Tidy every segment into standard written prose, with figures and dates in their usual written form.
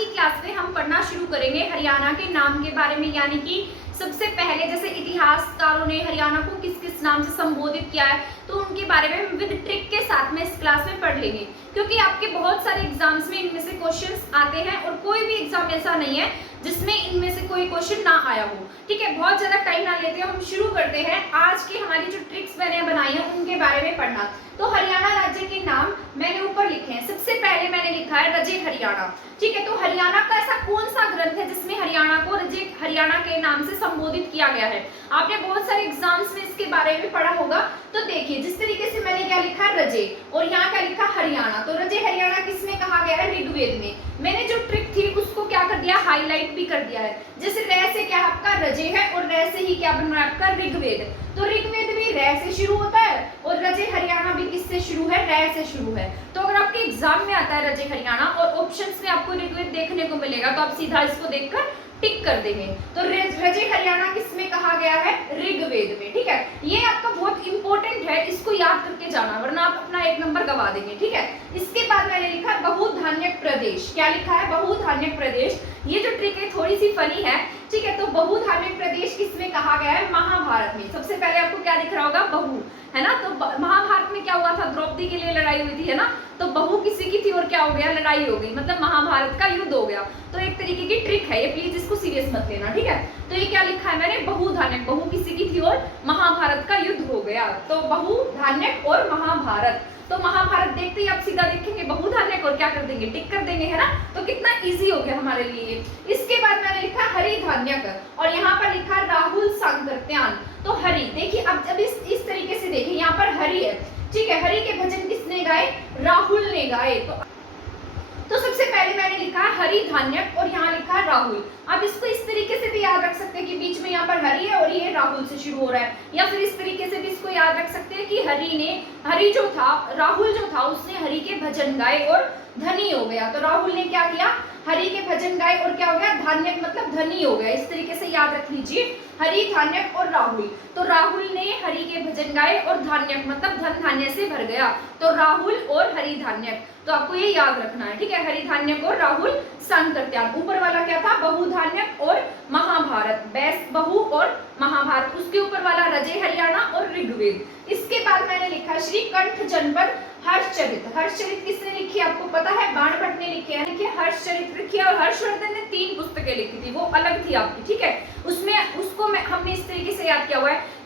की क्लास में हम पढ़ना शुरू करेंगे हरियाणा के नाम के बारे में, यानी कि सबसे पहले जैसे इतिहासकारों ने हरियाणा को किस किस नाम से संबोधित किया है तो उनके बारे में हम विद ट्रिक के साथ में इस क्लास में पढ़ लेंगे, क्योंकि आपके बहुत सारे एग्जाम्स में इनमें से क्वेश्चंस आते हैं और कोई भी एग्जाम ऐसा नहीं है जिसमें इनमें से कोई क्वेश्चन ना आया हो। ठीक है, बहुत ज्यादा टाइम ना लेते हैं, हम शुरू करते हैं। आज की हमारी जो ट्रिक्स मैंने बनाई है उनके बारे में पढ़ना। तो हरियाणा राज्य के नाम मैंने ऊपर लिखे हैं। सबसे पहले मैंने लिखा है रजे हरियाणा। ठीक है, तो हरियाणा का ऐसा कौन सा ग्रंथ है जिसमें हरियाणा को रजे हरियाणा के नाम से संबोधित किया गया है? आपने बहुत सारे एग्जाम्स में इसके बारे में पढ़ा होगा। तो देखिए, जिस तरीके से मैंने क्या लिखा है रजे और यहाँ क्या लिखा हरियाणा, तो रजे हरियाणा किसमें कहा गया है? ऋग्वेद में। मैंने जो ट्रिक थी उसको क्या कर दिया, हाईलाइट भी कर दिया है। जैसे रे से क्या आपका रजे है और रे से ही क्या बन रहा है आपका ऋग्वेद, तो ऋग्वेद भी रे से शुरू होता है और रजे हरियाणा भी किससे शुरू है? रे से शुरू है। तो अगर आपके एग्जाम में आता है रजे हरियाणा और ऑप्शंस में आपको ऋग्वेद देखने को मिलेगा तो आप सीधा इसको देखकर टिक कर देंगे। तो रजे हरियाणा किसमें कहा गया है? ऋग्वेद में। ठीक है, ये आपका बहुत इंपॉर्टेंट है, इसको याद करके जाना वरना आप अपना 1 नंबर गवा देंगे। ठीक है, इसके बाद मैंने लिखा बहुधान्यक प्रदेश। क्या लिखा है? बहुधान्यक प्रदेश। ये जो ट्रिक है थोड़ी सी फनी है। ठीक है, तो बहुधान्यक प्रदेश किसमें कहा गया है? महाभारत में। सबसे पहले आपको क्या दिख रहा होगा? बहु, है ना। तो महाभारत में क्या हुआ था? द्रौपदी के लिए लड़ाई हुई थी, है ना। तो बहु किसी की थी और क्या हो गया? लड़ाई हो गई, मतलब महाभारत का युद्ध हो गया। तो एक तरीके की ट्रिक है ये, प्लीज इसको सीरियस मत लेना। ठीक है, तो ये क्या लिखा है मैंने? बहुधान्यक। बहु किसी की थी और महाभारत का युद्ध हो गया, तो बहुधान्यक और महाभारत। तो महाभारत देखते ही आप सीधा देखेंगे बहुधान्यक और क्या कर देंगे? टिक कर देंगे, है ना। तो कितना इजी हो गया हमारे लिए। इसके बाद मैंने लिखा हरिधान्यक और यहाँ पर लिखा राहुल सांकृत्यान। तो हरि, देखिए अब जब इस तरीके से देखिए, यहाँ पर हरि है। ठीक है, हरि के भजन किसने गाए? राहुल ने गाए। तो सबसे पहले मैंने लिखा है हरिधान्यक और यहाँ लिखा है राहुल। अब इसको इस तरीके से भी याद रख सकते हैं कि बीच में यहाँ पर हरि है और ये राहुल से शुरू हो रहा है, या फिर इस तरीके से भी इसको याद रख सकते हैं कि हरि जो था, राहुल जो था उसने हरि के भजन गाए और धनी हो गया। तो राहुल ने क्या किया? हरि के भजन गाए और क्या हो गया? धान्यक मतलब धनी हो गया। इस तरीके से याद रख लीजिए, हरि, धान्यक और राहुल। तो राहुल ने हरि के भजन गाए और धान्यक मतलब धन धान्य से भर गया, तो राहुल और हरि धान्यक। तो आपको ये याद रखना है। ठीक है, हरि धान्यक और राहुल सांकृत्यान। ऊपर वाला क्या था? बहुधान्यक और महाभारत, बेस्ट बहु और महाभारत। उसके ऊपर वाला रजे हरियाणा और ऋग्वेद। इसके बाद मैंने लिखा श्री कंठ जनपद हर्षचरित। हर्षचरित किसने लिखी आपको पता है? बाणभट्ट ने लिखी है। देखिए, हर्षचरित लिखी है और हर्षवर्धन ने 3 पुस्तकें लिखी थी, वो अलग थी आपकी। ठीक है, उसमें उसको हमने इस तरीके से याद किया हुआ है,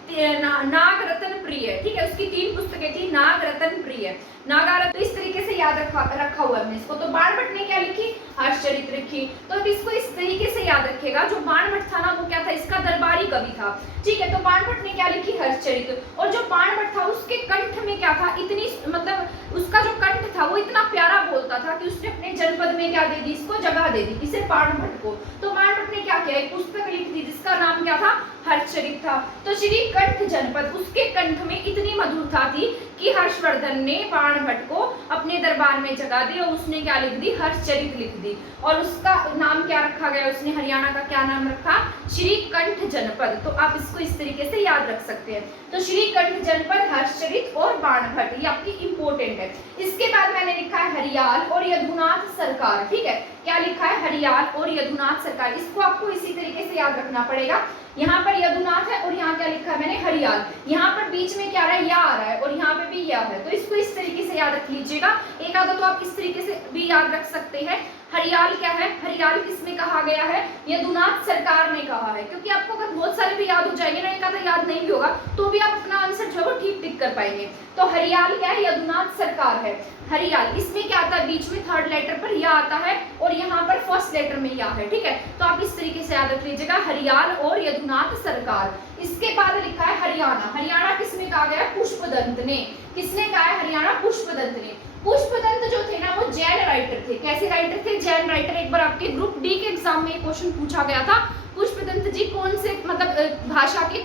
नागरत्न प्रिय। ठीक है, उसकी 3 पुस्तकें थी, नागरत्न प्रिय, नागारत। तो इस तरीके से याद रखा हुआ है इसको। तो बाणभट्ट ने क्या लिखी? हर्षचरित लिखी। तो अब इसको इस तरीके से याद रखेगा, जो बाणभट्ट था ना वो क्या था? इसका दरबारी कवि था। ठीक है, तो बाणभट्ट ने क्या लिखी? हर्षचरित। और जो बाणभट्ट था उसके कंठ में क्या था? इतनी मतलब उसका जो कंठ था वो इतना प्यारा बोलता था कि उसने अपने जनपद में क्या दे दी? इसको जगह दे दी। किसे? बाणभट्ट को। तो बाणभट्ट ने क्या किया? एक पुस्तक लिखी थी जिसका नाम क्या था? हर्षचरित था। तो श्री कंठ जनपद, उसके कंठ में इतनी मधुरता थी कि हर्षवर्धन ने बाणभट्ट को अपने दरबार में जगह दी और उसने क्या लिख दी? हर्षचरित लिख दी। और उसका नाम क्या रखा गया? उसने हरियाणा का क्या नाम रखा? श्री कंठ जनपद। तो आप इसको इस तरीके से याद रख सकते हैं। तो श्री कंठ जनपद, हर्षचरित और बाणभट्ट, ये आपकी इंपॉर्टेंट है। इसके बाद मैंने लिखा है हरियाल और यदुनाथ सरकार। ठीक है, क्या लिखा है? हरियाल और यदुनाथ सरकार। इसको आपको इसी तरीके से याद रखना पड़ेगा। यहाँ पर यदुनाथ है और यहाँ क्या लिखा है मैंने? हरियाल। यहाँ पर बीच में क्या आ रहा है? या आ रहा है और यहाँ पे भी या है। तो इसको इस तरीके से याद रख लीजिएगा। एक आधा तो आप इस तरीके से भी याद रख सकते हैं। हरियाल क्या है? हरियाल किसमें कहा गया है? यदुनाथ सरकार ने कहा है। क्योंकि आपको अगर बहुत सारे भी याद हो जाएंगे ना, एक आधा याद नहीं भी होगा तो भी आप अपना आंसर जो है वो ठीक टिक कर पाएंगे। तो हरियाल क्या है? यदुनाथ सरकार है। हरियाल, इसमें क्या आता है? बीच में 3rd लेटर पर या आता है और यहाँ पर 1st लेटर में या है। ठीक है, तो आप इस तरीके से याद रख लीजिएगा, हरियाल और यदुनाथ सरकार। इसके बाद लिखा है हरियाणा। हरियाणा किसमें कहा गया? पुष्पदंत ने। किसने कहा है? हरियाणा पुष्पदंत ने। पुष्पदंत जो थे ना वो जैन राइटर थे। कैसे राइटर थे? जैन राइटर। एक बार आपके ग्रुप डी के एग्जाम में क्वेश्चन पूछा गया था, पुष्पदंत जी कौन से मतलब भाषा के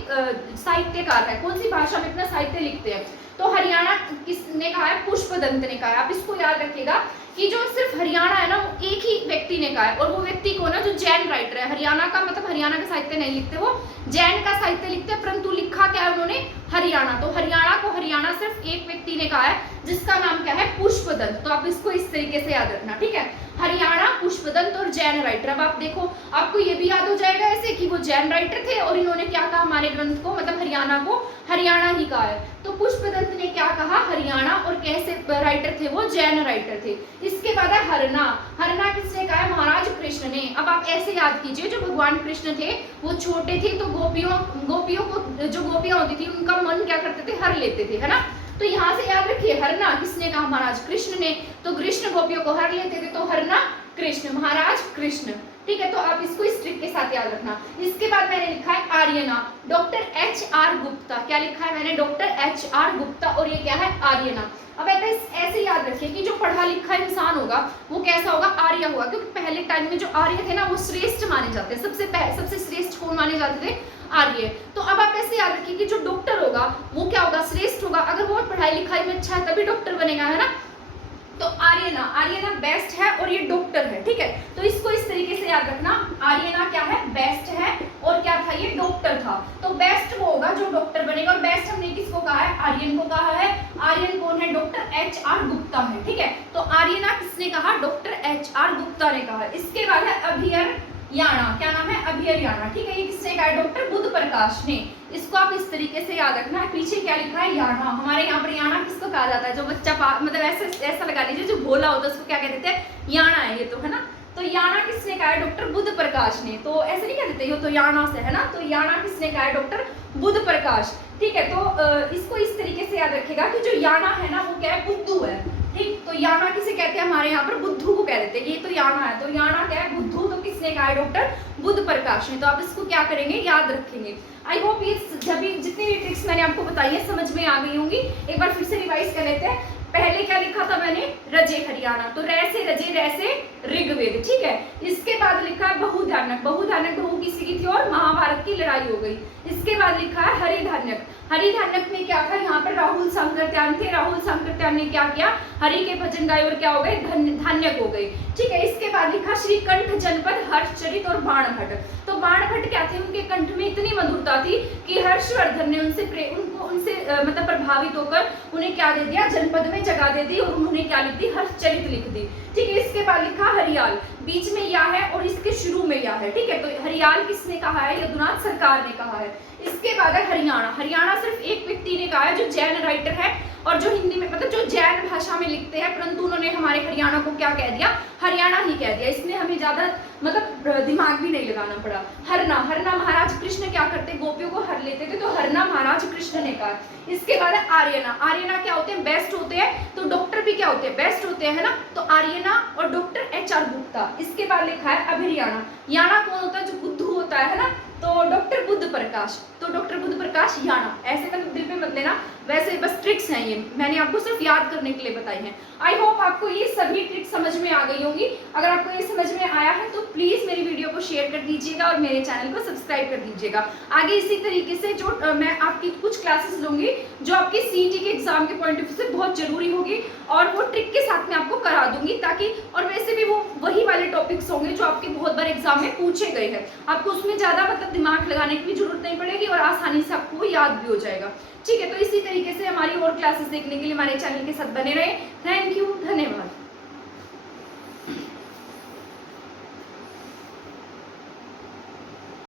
साहित्यकार है, कौन सी भाषा में इतना साहित्य लिखते हैं? तो हरियाणा किसने कहा है? पुष्पदंत ने कहा है। आप इसको याद रखिएगा कि जो सिर्फ हरियाणा है ना वो एक ही व्यक्ति ने कहा है, और वो व्यक्ति कौन है? जो जैन राइटर है। हरियाणा का मतलब हरियाणा का साहित्य नहीं लिखते, वो जैन का साहित्य लिखते हैं, परंतु लिखा क्या है उन्होंने? हरियाणा। तो हरियाणा को हरियाणा सिर्फ एक व्यक्ति ने कहा है जिसका नाम क्या है? पुष्पदंत। पुष्पदंत, तो आप इसको इस तरीके से याद रखना, ठीक है। हरियाणा, पुष्पदंत और जैन राइटर। अब आप देखो, आपको ये भी याद हो जाएगा ऐसे कि वो जैन राइटर थे और इन्होंने क्या कहा हमारे ग्रंथ को, मतलब हरियाणा को हरियाणा ही कहा है। तो पुष्पदंत ने क्या कहा, हरियाणा, और कैसे राइटर थे वो, जैन राइटर थे। इसके बाद है हरना। हरना किसने कहा है, महाराज कृष्ण ने। अब आप ऐसे याद कीजिए, जो भगवान कृष्ण थे वो छोटे थे, तो गोपियों को, जो गोपियां होती थी उनका मन क्या करते थे, हर लेते थे, है ना। तो यहाँ से याद रखिए, हरना किसने कहा, महाराज कृष्ण ने। तो कृष्ण गोपियों को हर लेते थे, तो हरना कृष्ण, महाराज कृष्ण, ठीक है। तो आप इसको इस ट्रिक के साथ याद रखना। इसके बाद मैंने लिखा है आर्यना, डॉक्टर एच.आर. गुप्ता। क्या लिखा है मैंने, डॉक्टर एच.आर. गुप्ता, और ये क्या है, आर्यना। अब ऐसे याद रखिए कि जो पढ़ा लिखा इंसान होगा वो कैसा होगा, आर्य होगा, क्योंकि पहले टाइम में जो आर्य थे ना वो श्रेष्ठ माने जाते हैं। सबसे श्रेष्ठ कौन माने जाते थे, आर्य। तो अब आप ऐसे याद रखिए कि जो डॉक्टर होगा वो क्या होगा, श्रेष्ठ होगा। अगर वो पढ़ाई लिखाई में अच्छा है तभी डॉक्टर बनेगा, है ना। तो आर्यना बेस्ट है और ये डॉक्टर है, ठीक है। तो इसको इस तरीके से याद रखना, आर्यना क्या है, बेस्ट है, और क्या था, ये डॉक्टर था। तो बेस्ट वो होगा जो डॉक्टर बनेगा, और बेस्ट हमने किसको कहा है, आर्यन को कहा है। आर्यन कौन है, डॉक्टर एच.आर. गुप्ता है, ठीक है। तो आर्यना किसने कहा, डॉक्टर एच.आर. गुप्ता ने कहा। इसके बाद है अभियरयाणा। क्या नाम है, अभियरयाणा, ठीक है। ये किसने कहा है, डॉक्टर बुद्ध प्रकाश ने। इसको आप इस तरीके से याद रखना है। पीछे क्या लिखा है, याणा। हमारे यहाँ पर याणा किसको कहा जाता है, जो बच्चा मतलब ऐसा लगा लीजिए जो भोला होता है उसको क्या कह देते हैं, याणा है ये, तो है ना। तो याणा किसने कहा है, डॉक्टर बुद्ध प्रकाश ने। तो ऐसे नहीं कह देते ये तो याणा से, है ना। तो याणा किसने कहा है, डॉक्टर बुद्ध प्रकाश, ठीक है। तो इसको इस तरीके से याद रखेगा कि जो याणा है ना वो क्या है, बुद्धू है, ठीक। तो याणा किसे कहते हैं, हमारे यहाँ पर बुद्धू को कह देते हैं। ये तो याणा है, तो याणा क्या है, बुद्धू। तो किसने कहा है, डॉक्टर बुद्ध प्रकाश ने। तो आप इसको क्या करेंगे, याद रखेंगे। आई होप ये जितनी भी ट्रिक्स मैंने आपको बताई है समझ में आ गई होंगी। एक बार फिर से रिवाइज कर लेते हैं। पहले क्या लिखा था मैंने, रजे हरियाणा, तो रे से रजे, रे से ऋग्वेद, ठीक है। इसके बाद लिखा है बहुधान्यक। बहुधान्यक बहु किसी की थी और महाभारत की लड़ाई हो गई। इसके बाद लिखा है हरिधान्यक। हरिधान्यक में क्या था, यहाँ पर राहुल सांकृत्यायन थे। राहुल सांकृत्यायन ने क्या किया, हरि के भजन गाए और क्या हो गए, धान्यक हो गए, ठीक है। इसके बाद लिखा श्रीकंठ जनपद हर्षचरित और बाणभट्ट। तो बाणभट्ट क्या थे, उनके कंठ में इतनी मधुरता थी कि हर्षवर्धन ने उनसे मतलब प्रभावित होकर उन्हें क्या दे दिया, जनपद में जगह दे दी, और उन्होंने क्या लिख दी, हर्षचरित लिख दी, ठीक है। इसके बाद लिखा हरियाल, बीच में या है और इसके शुरू में या है, ठीक है। तो हरियाल किसने कहा है, यदुनाथ सरकार ने कहा है। इसके बाद है हरियाणा। हरियाणा सिर्फ एक व्यक्ति ने कहा है जो जैन राइटर है और जो हिंदी में मतलब जो जैन भाषा में लिखते हैं, परंतु उन्होंने हमारे हरियाणा को क्या कह दिया, हरियाणा ही कह दिया। इसमें हमें ज्यादा मतलब दिमाग भी नहीं लगाना पड़ा। हरना, हरना महाराज कृष्ण क्या करते, गोपियों को हर लेते थे, तो हरना महाराज कृष्ण ने कहा। इसके बाद है आर्यना। आर्यना क्या होते हैं, बेस्ट होते हैं। तो डॉक्टर भी क्या होते हैं, बेस्ट होते हैं, है ना। तो आर्यना और डॉक्टर एच.आर. गुप्ता। इसके बाद लिखा है अभियाना। याना कौन होता है, जो बुद्धू होता है ना। तो डॉक्टर बुद्ध प्रकाश, तो डॉक्टर बुद्ध प्रकाश याना। ऐसे मतलब दिल पे मत लेना, वैसे बस ट्रिक्स हैं ये, मैंने आपको सिर्फ याद करने के लिए बताई हैं। आई होप आपको ये सभी ट्रिक्स समझ में आ गई होंगी। अगर आपको ये समझ में आया है तो प्लीज़ मेरी वीडियो को शेयर कर दीजिएगा और मेरे चैनल को सब्सक्राइब कर दीजिएगा। आगे इसी तरीके से जो मैं आपकी कुछ क्लासेस लूँगी जो आपकी CET के एग्जाम के पॉइंट ऑफ व्यू से बहुत जरूरी होगी, और वो ट्रिक के साथ मैं आपको करा दूंगी, ताकि और वैसे भी वो वही वाले टॉपिक्स होंगे जो आपके बहुत बार एग्जाम में पूछे गए हैं। आपको उसमें ज़्यादा मतलब दिमाग लगाने की भी जरूरत नहीं पड़ेगी और आसानी से आपको याद भी हो जाएगा, ठीक है। तो इसी तरीके से हमारी और क्लासेस देखने के लिए हमारे चैनल के साथ बने रहे। थैंक यू, धन्यवाद।